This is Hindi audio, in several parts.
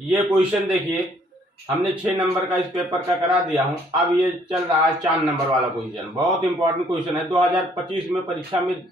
ये क्वेश्चन देखिए, हमने 6 नंबर का इस पेपर का करा दिया हूं। अब ये चल रहा है 4 नंबर वाला क्वेश्चन। बहुत इंपॉर्टेंट क्वेश्चन है, 2025 में परीक्षा में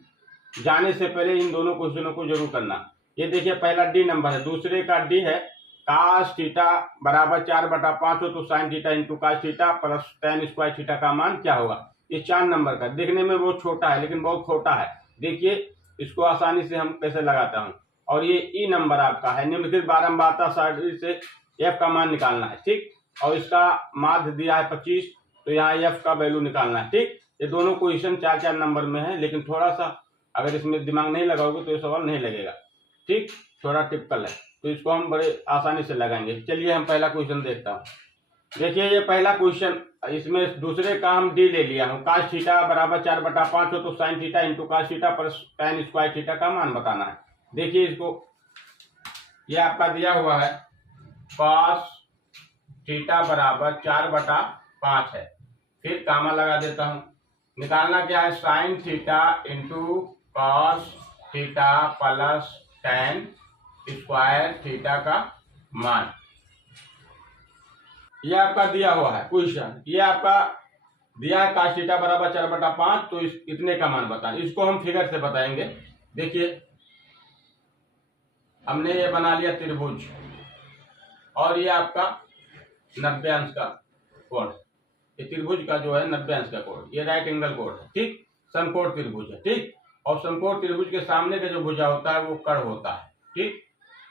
जाने से पहले इन दोनों क्वेश्चनों को जरूर करना। ये देखिए, पहला डी नंबर है, दूसरे का डी है, कास थीटा बराबर 4/5 हो तो sine theta into cos theta plus tan square theta का मान क्या होगा। ये 4 नंबर का, देखने में बहुत छोटा है लेकिन बहुत छोटा है। देखिए इसको आसानी से हम कैसे लगाता हूँ। और ये ई नंबर आपका है, निम्नलिखित बारंबारता सारणी से एफ का मान निकालना है, ठीक। और इसका माध्य दिया है 25, तो यहाँ एफ का वैल्यू निकालना है, ठीक। ये दोनों क्वेश्चन 4-4 नंबर में है, लेकिन थोड़ा सा अगर इसमें दिमाग नहीं लगाओगे तो ये सवाल नहीं लगेगा, ठीक। थोड़ा टिपिकल है, तो इसको हम बड़े आसानी से लगाएंगे। चलिए हम पहला क्वेश्चन देखता हूँ। देखिए ये पहला क्वेश्चन, इसमें दूसरे का हम डी ले लिया हूँ। कास थीटा बराबर 4/5 हो तो sine theta into cos theta plus tan square theta का मान बताना है। देखिए इसको, ये आपका दिया हुआ है कॉस थीटा बराबर 4/5 है, फिर कामा लगा देता हूं। निकालना क्या है, sign theta into cos theta plus tan square theta का मान। ये आपका दिया हुआ है क्वेश्चन, ये आपका दिया है कास थीटा बराबर 4/5, तो इतने का मान बताना। इसको हम फिगर से बताएंगे। देखिए हमने ये बना लिया त्रिभुज, और ये आपका 90 अंश का कोण। ये त्रिभुज का जो है 90 अंश का कोण, ये राइट एंगल कोण है, ठीक। समकोण त्रिभुज है, ठीक। और समकोण त्रिभुज के सामने का जो भुजा होता है वो कर्ण होता है, ठीक।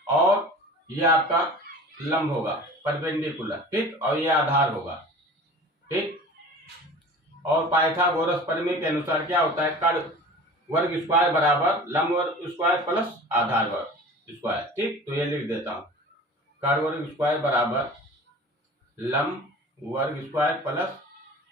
और ये आपका लंब होगा, परपेंडिकुलर, ठीक। और ये आधार होगा, ठीक। और पाइथागोरस प्रमेय के अनुसार क्या होता है, कर्ण वर्ग स्क्वायर बराबर लंब वर्ग स्क्वायर प्लस आधार वर्ग स्क्वायर, ठीक। तो ये लिख देता हूं, कर्ण वर्ग स्क्वायर बराबर लंब वर्ग स्क्वायर प्लस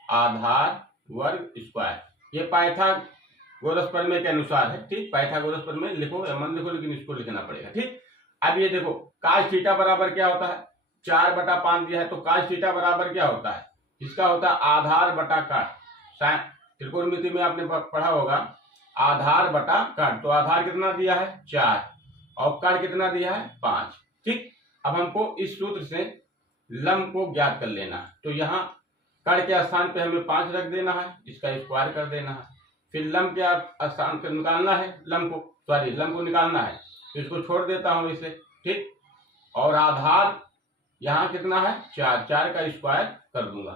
आधार वर्ग स्क्वायर। ये पाइथागोरस प्रमेय के अनुसार है, ठीक। पाइथागोरस प्रमेय लिखो या मन लिखो, लेकिन इसको लिखना पड़ेगा, ठीक। अब ये देखो, कास थीटा बराबर क्या होता है, 4/5 दिया है, तो कास थीटा बराबर क्या होता है, इसका होता है आधार बटा कर्ण। त्रिकोणमिति में आपने पढ़ा होगा, आधार बटा कर्ण। तो आधार कितना दिया है 4 और कर्ण कितना दिया है 5, ठीक। अब हमको इस सूत्र से लंब को ज्ञात कर लेना है। तो यहाँ कर्ण के स्थान पे हमें 5 रख देना है, इसका स्क्वायर कर देना है। फिर लंब के स्थान पर निकालना है, लंब को निकालना है, तो इसको छोड़ देता हूं इसे, ठीक। और आधार यहाँ कितना है 4 का स्क्वायर कर दूंगा।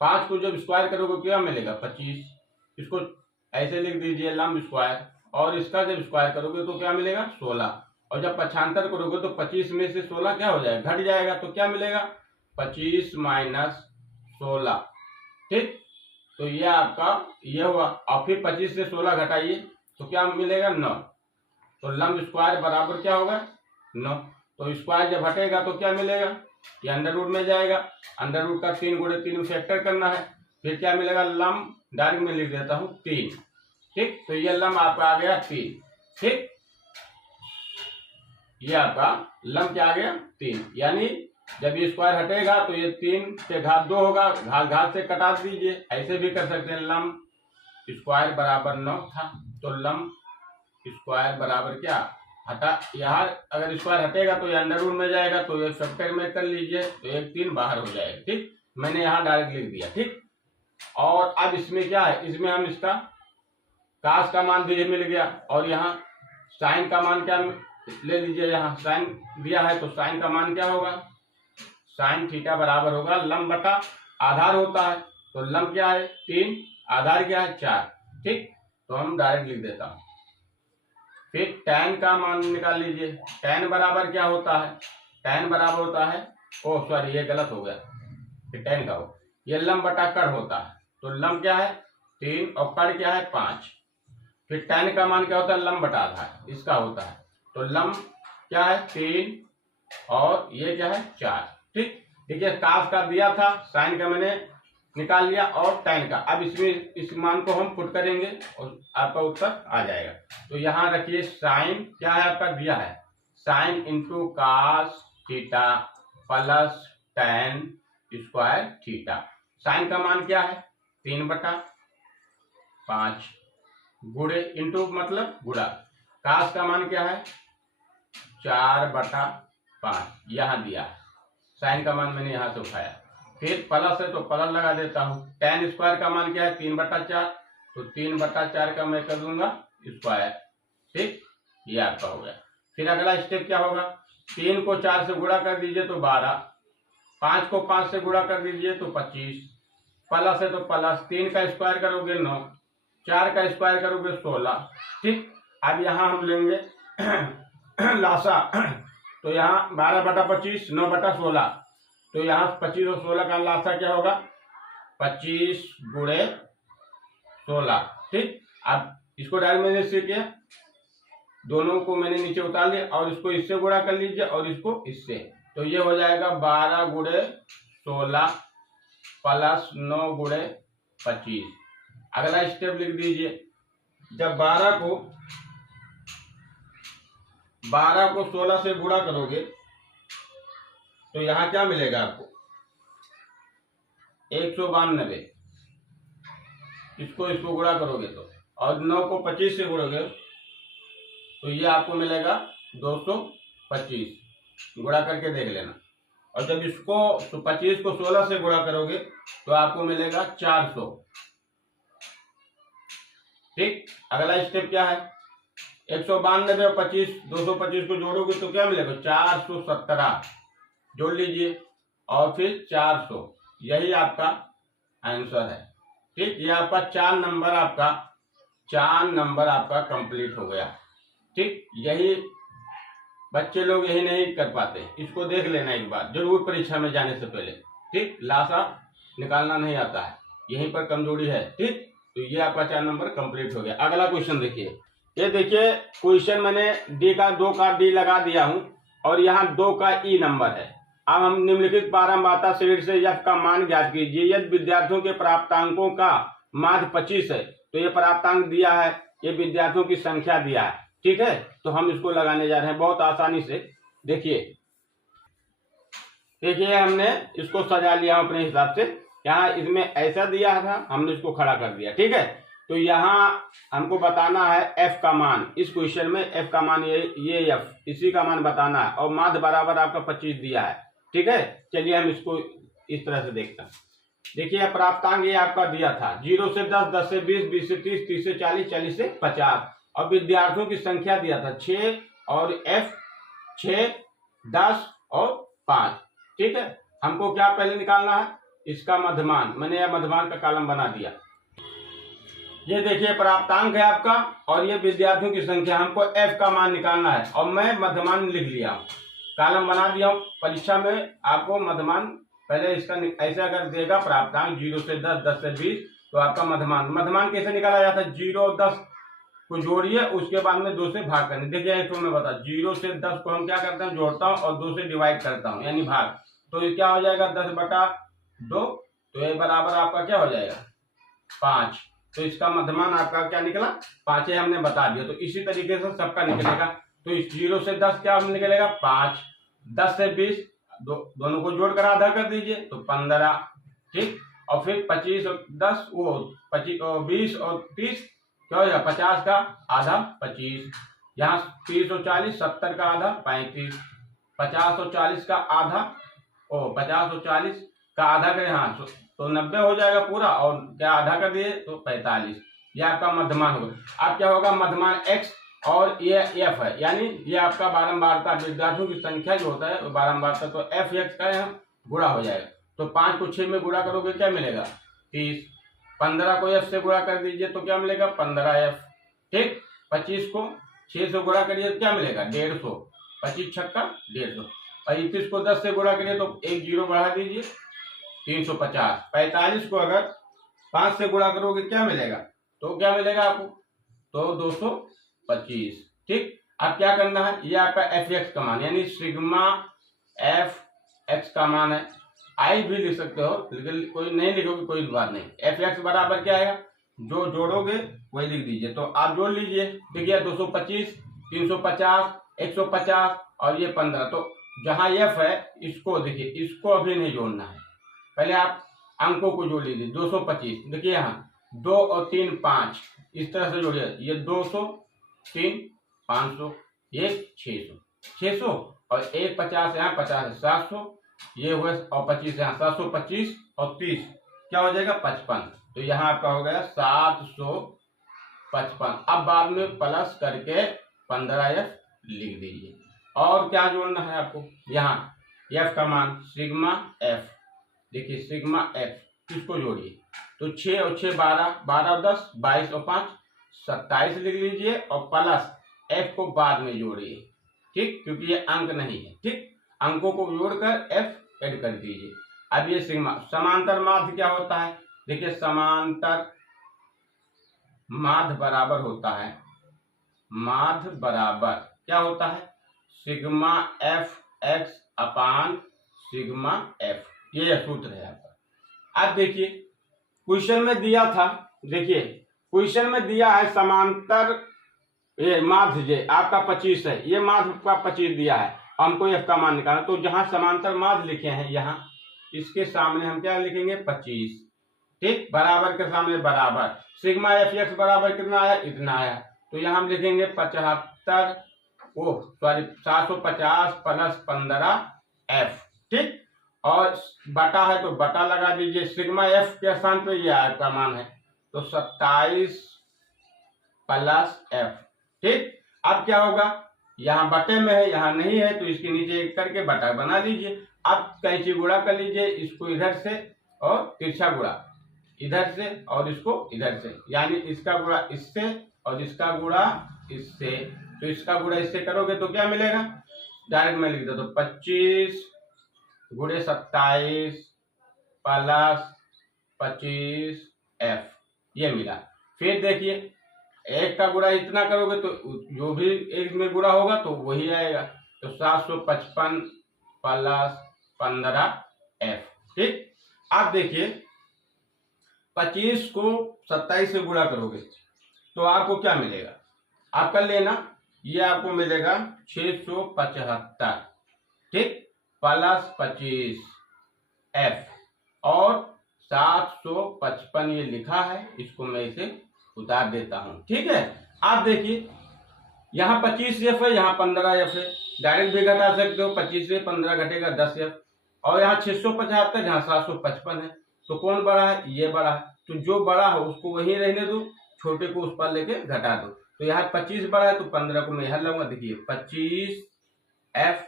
5 को जब स्क्वायर करोगे क्या मिलेगा 25, इसको ऐसे लिख दीजिए लंब स्क्वायर। और इसका जब स्क्वायर करोगे तो क्या मिलेगा 16, और जब पक्षांतर करोगे तो 25 में से 16 क्या हो जाएगा, घट जाएगा, तो क्या मिलेगा 25 माइनस 16, ठीक। तो ये आपका ये हुआ, और फिर 25 से 16 घटाइए तो क्या मिलेगा 9। तो लंब स्क्वायर बराबर क्या होगा 9। तो स्क्वायर जब हटेगा तो क्या मिलेगा, ये अंडर रूट में जाएगा, अंडर रूट का 3 गुणे 3 में फैक्टर करना है, फिर क्या मिलेगा लंब डायरेक्ट में लिख देता हूं 3, ठीक। तो ये लंब आपका आ गया 3, ठीक। ये आपका लंब क्या आ गया 3, यानी जब ये स्क्वायर हटेगा तो ये 3 के घात 2 होगा, घात से कटा दीजिए। ऐसे भी कर सकते हैं, लंब स्क्वायर बराबर 9 था, तो लंब स्क्वायर बराबर क्या हटा, यहाँ अगर स्क्वायर हटेगा तो ये अंडर रूट में जाएगा, तो ये फैक्टर में कर लीजिए, तो 1 3 बाहर हो जाएगा, ठीक। मैंने यहाँ डायरेक्ट लिख दिया, ठीक। और अब इसमें क्या है, इसमें हम इसका कास का मान भी मिल गया, और यहाँ साइन का मान क्या ले लीजिए, यहाँ साइन दिया है तो साइन का मान क्या होगा, साइन थीटा बराबर होगा लंब बटा आधार होता है, तो लंब क्या है 3, आधार क्या है 4, ठीक। तो हम डायरेक्ट लिख देता हूं। फिर tan का मान निकाल लीजिए, tan बराबर क्या होता है, tan बराबर होता है, ओह सॉरी ये गलत हो गया, फिर tan का हो, ये लंब बटा कर्ण होता है, तो लंब क्या है 3 और कर्ण क्या है 5। फिर tan का मान क्या होता है, लंब बटा आधार इसका होता है, तो लंब क्या है 3 और ये क्या है 4, ठीक। देखिए कास का दिया था, साइन का मैंने निकाल लिया, और tan का। अब इसमें इस मान को हम पुट करेंगे और आपका उत्तर आ जाएगा। तो यहाँ रखिए साइन क्या है आपका दिया है, sine into cos theta plus tan square theta. Sine का मान क्या है 3/5 गुणे इंटू मतलब गुणा, कास का मान क्या है 4/5 यहाँ दिया है, साइन का मान मैंने यहाँ से उठाया। फिर प्लस है तो प्लस लगा देता हूँ। tan स्क्वायर का मान क्या है 3/4, तो 3/4 का मैं कर दूंगा स्क्वायर। ठीक, ये आपका हो गया। फिर अगला स्टेप क्या होगा, 3 को 4 से गुणा कर दीजिए तो 12, 5 को 5 से गुणा कर दीजिए तो 25, प्लस है तो प्लस, 3 का स्क्वायर करोगे 9, 4 का स्क्वायर करोगे 16। ठीक, अब यहाँ हम लेंगे लासा, तो यहाँ 12/25 9/16, तो यहाँ 25 और 16 का लासा क्या होगा 25 गुणे 16। ठीक, अब इसको डायरेक्ट मैंने इससे किया, दोनों को मैंने नीचे उतार लिया और इसको इससे गुणा कर लीजिए और इसको इससे, तो ये हो जाएगा 12 गुणे 16 प्लस 9 गुणे 25। अगला स्टेप लिख दीजिए, जब 12 को 16 से गुणा करोगे तो यहाँ क्या मिलेगा आपको 192, इसको गुणा करोगे तो, और 9 को 25 से गुणोगे तो ये आपको मिलेगा 225, गुणा करके देख लेना। और जब इसको 25 को 16 से गुणा करोगे तो आपको मिलेगा 400। ठीक, अगला स्टेप क्या है, 192 और 25, 225 को जोड़ोगे तो क्या मिलेगा 417, जोड़ लीजिए और फिर 400, यही आपका आंसर है। ठीक, ये आपका 4 नंबर आपका कंप्लीट हो गया। ठीक, यही बच्चे लोग यही नहीं कर पाते, इसको देख लेना एक बार जरूर परीक्षा में जाने से पहले। ठीक, लासा निकालना नहीं आता है, यहीं पर कमजोरी है। ठीक, तो ये आपका 4 नंबर कंप्लीट हो गया। अगला क्वेश्चन देखिए, ये देखिए क्वेश्चन मैंने दो का डी लगा दिया हूं और यहाँ 2 का ई नंबर है। अब हम निम्नलिखित बारंबारता श्रेणी से एफ का मान ज्ञात कीजिए। यदि विद्यार्थियों के प्राप्तांकों का माध्य 25 है तो ये प्राप्तांक दिया है, ये विद्यार्थियों की संख्या दिया है। ठीक है, तो हम इसको लगाने जा रहे हैं बहुत आसानी से। देखिए हमने इसको सजा लिया अपने हिसाब से, यहाँ इसमें ऐसा दिया था, हमने इसको खड़ा कर दिया। ठीक है, तो यहाँ हमको बताना है एफ का मान, इस क्वेश्चन में एफ का मान ये एफ, इसी का मान बताना है और माध्य बराबर आपका 25 दिया है। ठीक है, चलिए हम इसको इस तरह से देखते हैं। देखिए प्राप्तांक ये आपका दिया था 0 से 10, 10 से 20, 20 से 30, 30 से 40, 40 से 50 और विद्यार्थियों की संख्या दिया था 6 और एफ 6, 10 और 5। ठीक है, हमको क्या पहले निकालना है इसका मध्यमान, मैंने यह मध्यमान का कॉलम बना दिया। ये देखिए प्राप्तांक है आपका और ये विद्यार्थियों की संख्या, हमको एफ का मान निकालना है और मैं मध्यमान लिख लिया हूँ, कॉलम बना दिया हूँ। परीक्षा में आपको मध्यमान पहले इसका ऐसे अगर देगा प्राप्तांक 0 से 10, 10 से 20 तो आपका मध्यमान कैसे निकाला जाता है, 0 और 10 को जोड़िए, उसके बाद में 2 से भाग करने। देखिए इसको मैं बता 0 से 10 को हम क्या करते हैं जोड़ता हूँ और 2 से डिवाइड करता हूँ यानी भाग, तो ये क्या हो जाएगा 10/2, तो ये बराबर आपका क्या हो जाएगा 5। तो इसका मध्यमान आपका क्या निकला 5 हमने बता दिया। तो इसी तरीके से सबका निकलेगा, तो इस 0 से 10 क्या निकलेगा 5, 10 से 20 दोनों को जोड़कर आधा कर दीजिए तो 15। ठीक, और फिर 25 और 10 वो 25 और 20 और 30 क्या हो जाएगा 50 का आधा 25, यहाँ 30 और 40 70 का आधा 35, 50 और 40 का आधा 50 और 40 का आधा करें हाँ तो 90 हो जाएगा पूरा, और क्या आधा कर दिए तो 45। यह आपका मध्यमान होगा। अब क्या होगा मध्यमान x और ये f है, यानी ये आपका बारंबारता विद्यार्थियों की संख्या जो होता है वो बारंबारता, तो f x का यहाँ गुणा हो जाएगा। तो 5 को 6 में गुणा करोगे क्या मिलेगा 30, 15 को f से गुणा कर दीजिए तो क्या मिलेगा 15f। ठीक, 25 को 6 से गुणा करिए तो क्या मिलेगा 150, 25 छक्का 150, और 21 को 10 से गुणा करिए तो एक जीरो बढ़ा दीजिए 350, 45 को अगर 5 से गुणा करोगे क्या मिलेगा, तो क्या मिलेगा आपको तो 225। ठीक, अब क्या करना है, ये आपका एफ एक्स का मान यानी सिग्मा एफ एक्स का मान है, आई भी लिख सकते हो लेकिन कोई नहीं लिखोगे कोई बात नहीं। एफ एक्स बराबर क्या आएगा, जो जोड़ोगे वही लिख दीजिए, तो आप जोड़ लीजिए। देखिए 225, 350, 150 और ये 15, तो जहां एफ है इसको देखिए, इसको अभी नहीं जोड़ना है, पहले आप अंकों को जोड़ लीजिए। 225 देखिए यहाँ 2 और 3 5, इस तरह से जोड़िए, ये 200, 3 500, ये 600 और एक 50 यहाँ 50 700 ये हुए और 25 यहाँ 725 और 30 क्या हो जाएगा 55। तो यहाँ आपका हो गया 755। अब बाद में प्लस करके 15F लिख दीजिए। और क्या जोड़ना है आपको, यहाँ F का मान सिग्मा F, देखिए सिग्मा F किसको जोड़िए, तो 6 और 6 12, 12 और 10 22 और 5 27 लिख लीजिए और प्लस F को बाद में जोड़िए, ठीक, क्योंकि ये अंक नहीं है, ठीक, अंकों को जोड़कर F ऐड कर दीजिए। अब ये सिग्मा समांतर माध्य क्या होता है, देखिए समांतर माध्य बराबर होता है, माध्य बराबर क्या होता है सिग्मा F x अपान सिग्मा F, ये सूत्र है आपका। अब देखिए क्वेश्चन में दिया था, देखिए क्वेश्चन में दिया है समांतर ये माध्य जे आपका 25 है, ये माध्य का 25 दिया है, हमको F का मान निकालना। तो जहां समांतर माध्य लिखे हैं यहाँ इसके सामने हम क्या लिखेंगे 25, ठीक, बराबर के सामने बराबर सिग्मा F x बराबर कितना आया, इतना आया। तो यहाँ हम लिखेंगे 75 सॉरी 750 प्लस 15F, ठीक, और बटा है तो बटा लगा दीजिए, सिग्मा F के स्थान पे ये आपका मान है तो 27 प्लस F, ठीक। अब क्या होगा, यहाँ बटे में है यहाँ नहीं है तो इसके नीचे एक करके बटा बना लीजिए। अब कैंची गुणा कर लीजिए, इसको इधर से और तिरछा गुणा इधर से और इसको इधर से, यानी इसका गुणा इससे और इसका गुणा इससे, तो इसका गुणा इससे करोगे तो क्या मिलेगा, डायरेक्ट में लिख दो तो 25 गुणे 27 प्लस 25F ये मिला। फिर देखिए एक का गुणा इतना करोगे तो जो भी एक में गुणा होगा तो वही आएगा, तो 755 प्लस 15F, ठीक। आप देखिए 25 को 27 से गुणा करोगे तो आपको क्या मिलेगा, आप कर लेना, ये आपको मिलेगा 675, ठीक, प्लस 25F और 755 ये लिखा है, इसको मैं इसे उतार देता हूं, ठीक है। आप देखिए यहाँ 25F है, यहाँ 15F है, डायरेक्ट भी घटा सकते हो, 25 से 15 घटेगा 10F, और यहाँ 675 यहाँ 755 है, तो कौन बड़ा है, ये बड़ा है, तो जो बड़ा हो उसको वहीं रहने दो, छोटे को उस पर लेके घटा दो। तो यहाँ 25 बड़ा है तो 15 को मैं यहाँ लाऊंगा, देखिए 25F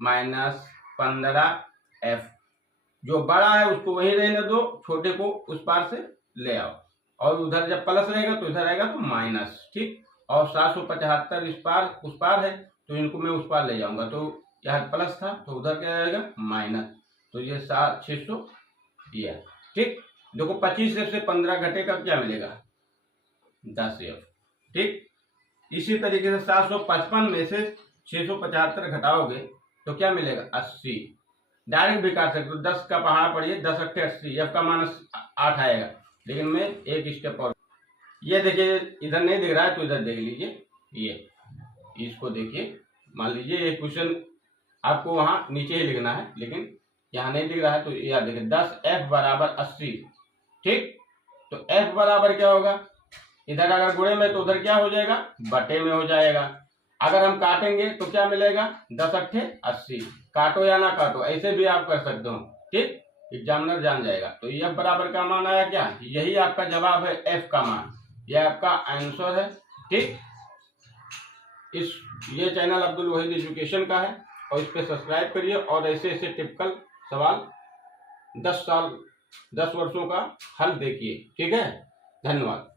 माइनस 15F, जो बड़ा है उसको वहीं रहने दो, छोटे को उस पार से ले आओ, और उधर जब प्लस रहेगा तो इधर आएगा तो माइनस, ठीक, और 775 इस पार उस पार है तो इनको मैं उस पार ले जाऊंगा, तो यहाँ प्लस था तो उधर क्या आएगा माइनस, तो ये 600 ये, ठीक। देखो 25 से 15 घटेगा क्या मिलेगा 10F, ठीक। इसी तरीके से 755 में से 675 घटाओगे तो क्या मिलेगा 80, डायरेक्ट भी काट सकते हो, 10 का पहाड़ा पड़िए 10 अट्ठे 80, F का माइनस 8 आएगा, लेकिन मैं एक स्टेप और, ये देखिए इधर नहीं दिख रहा है तो इधर देख लीजिए, ये इसको देखिए, मान लीजिए ये क्वेश्चन आपको वहां नीचे ही लिखना है लेकिन यहाँ नहीं दिख रहा है, तो याद देखिए 10F बराबर 80, ठीक। तो F बराबर क्या होगा, इधर अगर गुणे में तो उधर क्या हो जाएगा बटे में हो जाएगा, अगर हम काटेंगे तो क्या मिलेगा 10 अट्ठे 80, काटो या ना काटो ऐसे भी आप कर सकते हो, ठीक, एग्जामिनर जान जाएगा। तो F बराबर का मान आया क्या, यही आपका जवाब है, F का मान, यह आपका आंसर है, ठीक। ये चैनल अब्दुल वहीद एजुकेशन का है और इस पे सब्सक्राइब करिए और ऐसे ऐसे टिपिकल सवाल 10 वर्षों का हल देखिए, ठीक है, धन्यवाद।